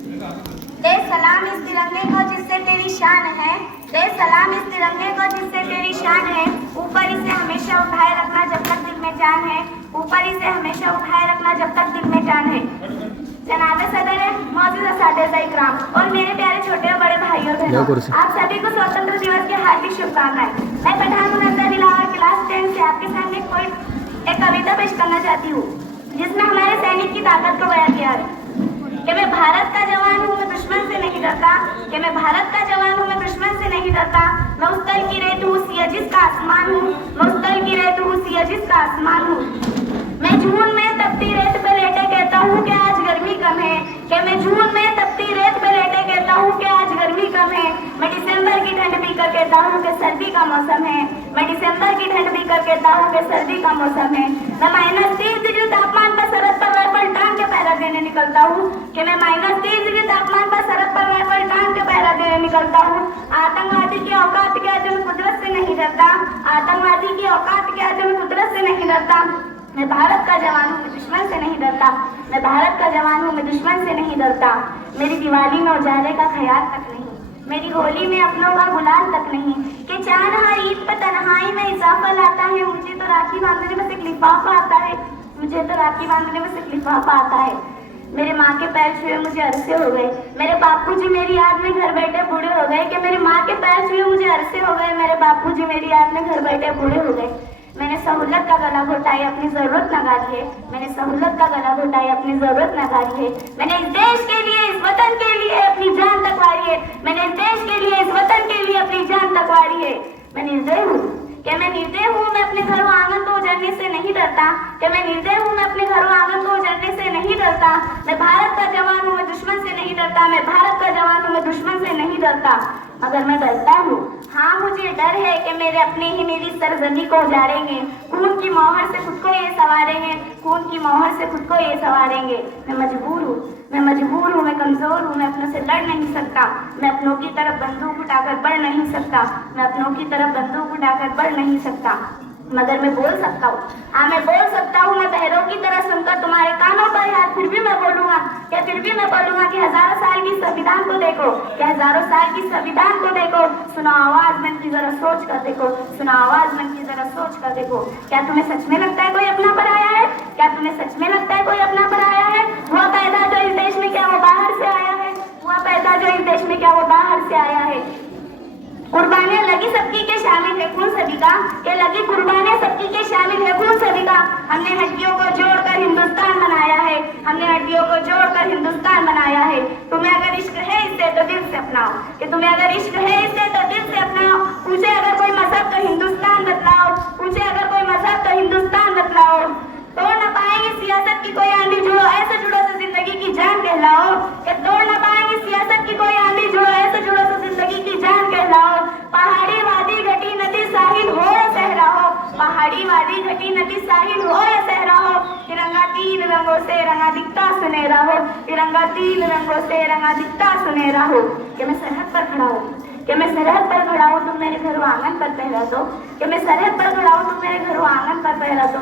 दे सलाम इस तिरंगे को जिससे तेरी शान है, दे सलाम इस तिरंगे को जिससे तेरी शान है। ऊपर इसे हमेशा उठाए रखना जब तक दिल में जान है, ऊपर इसे हमेशा उठाए रखना जब तक दिल में जान है। जनाब सदर है, मौजूद असातिज़ा इकराम और मेरे प्यारे छोटे और बड़े भाई और बहनों, आप सभी को स्वतंत्र दिवस की हार्दिक शुभकामनाएं। मैं पठान मुनव्वर दिलावर क्लास 10 से आपके सामने एक कविता पेश करना चाहती हूँ, जिसमें हमारे सैनिक की ताकत को बयां किया है कि मैं भारत का जवान हूँ, मैं दुश्मन से नहीं डरता, कि मैं भारत का जवान हूँ, मैं दुश्मन से नहीं डरता। मैं उस तल की रेत हूँ, सियाजिस का आसमान हूँ, मैं उस तल की रेत हूँ, सियाजिस का आसमान हूँ। मैं जून में तपती रेत पे लेटे कहता हूँ कि आज गर्मी कम है, कि मैं जून में तपती रेत पे लेटे कहता हूँ कि आज गर्मी कम है। मैं दिसंबर की ठंड पी कर कहता हूँ कि सर्दी का मौसम है, मैं दिसंबर की ठंड पी कर कहता हूँ कि सर्दी का मौसम है। मैं -30 डिग्री तापमान पर सरहद पर राइफल टांग के पहरा देने निकलता हूँ, कि मैं -30 डिग्री तापमान पर सरहद पर राइफल टांग के पहरा देने निकलता हूँ। आतंकवादी की औकात क्या है जो मैं कुदरत से नहीं डरता, आतंकवादी की औकात क्या है जो मैं कुदरत से नहीं डरता। मैं भारत का जवान हूँ, मैं दुश्मन से नहीं डरता, मैं भारत का जवान हूँ, मैं दुश्मन से नहीं डरता। मेरी दिवाली में उजाले का ख्याल तक नहीं, मेरी होली में अपनों का गुलाल तक नहीं, कि चांद हर ईद पर तन्हाई में इजाफा लाता है। मुझे तो राखी बांधने में सिर्फ लिफाफा आता है, मुझे तो राखी बांधने में सिर्फ लिफाफा आता है। मेरे माँ के पैर छुए मुझे अरसे हो गए, मेरे बापूजी मेरी याद में घर बैठे बूढ़े हो गए, कि मेरी माँ के पैर छुए मुझे अरसे हो गए, मेरे बापूजी मेरी याद में घर बैठे बूढ़े हो गए। मैंने सहूलत का गला घोटाई, अपनी जरूरत न गाली है, मैंने सहूलत का गला घोटाई, अपनी जरूरत न गाली है। मैंने इस देश के लिए, इस वतन के लिए अपनी जान तक वारी है, मैंने इस देश के लिए, इस वतन के लिए अपनी जान तक वारी है। मैं निर्दय हूँ, क्या मैं निर्दय हूँ, मैं अपने घरों आंगन को उजड़ने से नहीं डरता, क्या मैं निर्दय हूँ, मैं अपने घरों आंगन को उजड़ने से नहीं डरता। मैं भारत का जवान हूँ, मैं दुश्मन से नहीं डरता, मैं भारत का जवान हूँ, मैं दुश्मन से नहीं डरता। मगर मैं डरता हूँ, हाँ मुझे डर है कि मेरे अपने ही मेरी सरजमी को उजाड़ेंगे, खून की मोहर से खुद को ये सवारेंगे, खून की मोहर से खुद को ये सवारेंगे। मैं मजबूर हूँ, मैं मजबूर हूँ, मैं कमजोर हूँ, मैं अपनों से लड़ नहीं सकता, मैं अपनों की तरफ बंदूक उठाकर बढ़ नहीं सकता, मैं अपनों की तरफ बंदूक उठाकर बढ़ नहीं सकता। मगर मैं बोल सकता हूँ, हाँ मैं बोल सकता हूँ, मैं बहरों की तरह सुनकर तुम्हारे कानों पर यार फिर भी मैं बोलूंगा, क्या फिर भी मैं बोलूंगा कि हजारों साल की संविधान को देखो, क्या हजारों साल की संविधान को देखो। सुनो आवाज मन की जरा सोच कर देखो, सुनो आवाज मन की जरा सोच कर देखो। क्या तुम्हें सच में लगता है कोई अपना पर आया है, क्या तुम्हें सच में लगता है कोई अपना पर आया है? हुआ पैदा जो इस देश में, क्या वो बाहर से आया है? हुआ पैदा जो इस देश में, क्या वो बाहर से आया है? कुर्बानियां लगी सबकी के शामिल है खून सभी का, के लगी कुर्बानियां सबकी के शामिल है खून सभी का। हमने हड्डियों को जोड़कर हिंदुस्तान बनाया है, हमने हड्डियों को जोड़कर हिंदुस्तान बनाया है। तुम्हें अगर इश्क है इससे तो दिल से अपनाओ, कि तुम्हें अगर इश्क है इससे तो दिल से अपनाओ। पूछे अगर कोई मजहब तो हिंदुस्तान बतलाओ, पूछे अगर कोई मजहब तो हिंदुस्तान बतलाओ। तोड़ न पाएंगे सियासत की कोई आंधी, जुड़ो ऐसे जुड़ो तो जिंदगी की जान कहलाओ, कि तोड़ न पाएंगे सियासत की कोई आंधी, जुड़ो ऐसे जुड़ो तो जिंदगी की जान कहलाओ। पहाड़ी वादी घटी नदी साहिल हो या सहरा हो, पहाड़ी वादी घटी नदी साहिल हो या सहरा हो। तिरंगा 3 रंगों से रंगा दिखता सुनहरा हो, तिरंगा 3 रंगों से रंगा दिखता सुनहरा हो। कि मैं सरहद पर खड़ा हूँ, कि मैं सरहद पर खड़ा हूँ, तुम मेरे घरों आंगन पर पहरा दो, कि मैं सरहद पर खड़ा हूँ, तुम मेरे घरों आंगन पर पहरा दो।